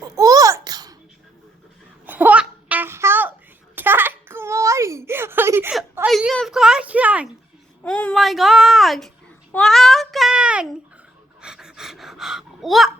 Look! What the hell? That's glory! I have question! Oh my god! What happened? What?